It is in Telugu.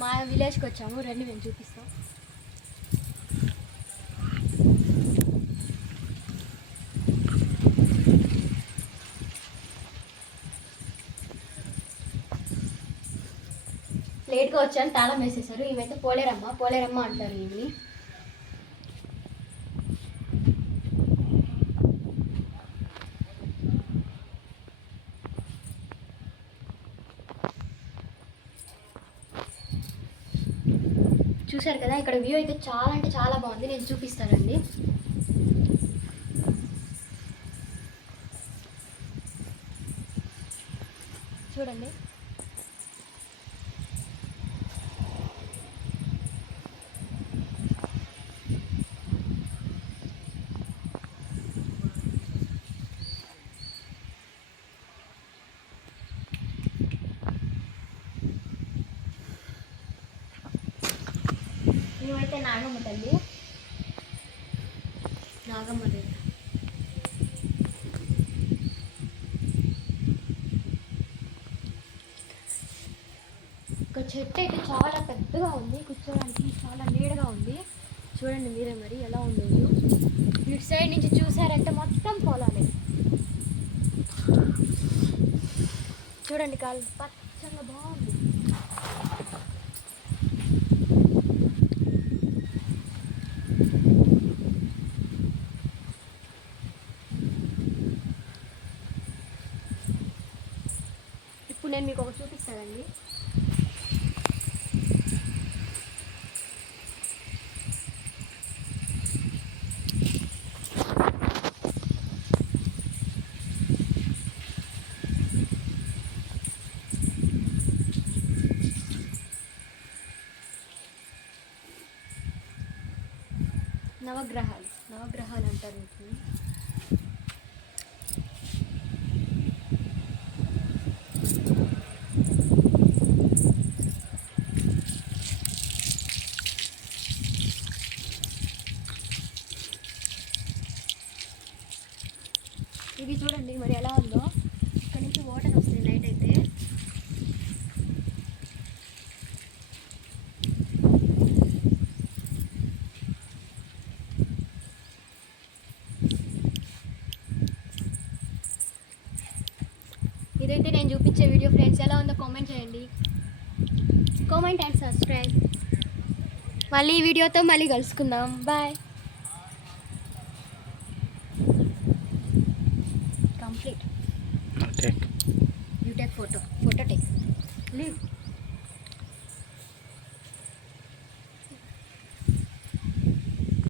మా విలేజ్కి వచ్చాము, రండి మేము చూపిస్తాం. లేట్గా వచ్చాను, తాళం వేసేసారు. ఈమెయితే పోలేరమ్మ అంటారు ఈమెని. చూశారు కదా, ఇక్కడ వ్యూ అయితే చాలా అంటే చాలా బాగుంది. నేను చూపిస్తానండి. చూడండి, మేమైతే నాగమ్మ తల్లి, నాగమ్మ దేవి. ఒక చెట్టు అయితే చాలా పెద్దగా ఉంది, కూర్చోడానికి చాలా నీడగా ఉంది. చూడండి మీరే మరి ఎలా ఉంది. ఇటు సైడ్ నుంచి చూసారంటే మొత్తం పొలాలే. చూడండి, కాలు పచ్చగా బాగుంది. ఇప్పుడు నేను మీకు ఒకటి చూపిస్తానండి. నవగ్రహాలు అంటారు వీటిని. ఇది చూడండి మరి ఎలా ఉందో. ఇక్కడ నుంచి వాటర్ వస్తాయి నైట్ అయితే. ఇదైతే నేను చూపించే వీడియో. ఫ్రెండ్స్, ఎలా ఉందో కామెంట్ చేయండి. Comment and subscribe. మళ్ళీ ఈ వీడియోతో మళ్ళీ కలుసుకుందాం. Bye. Complete. You take photo. Take. Leave.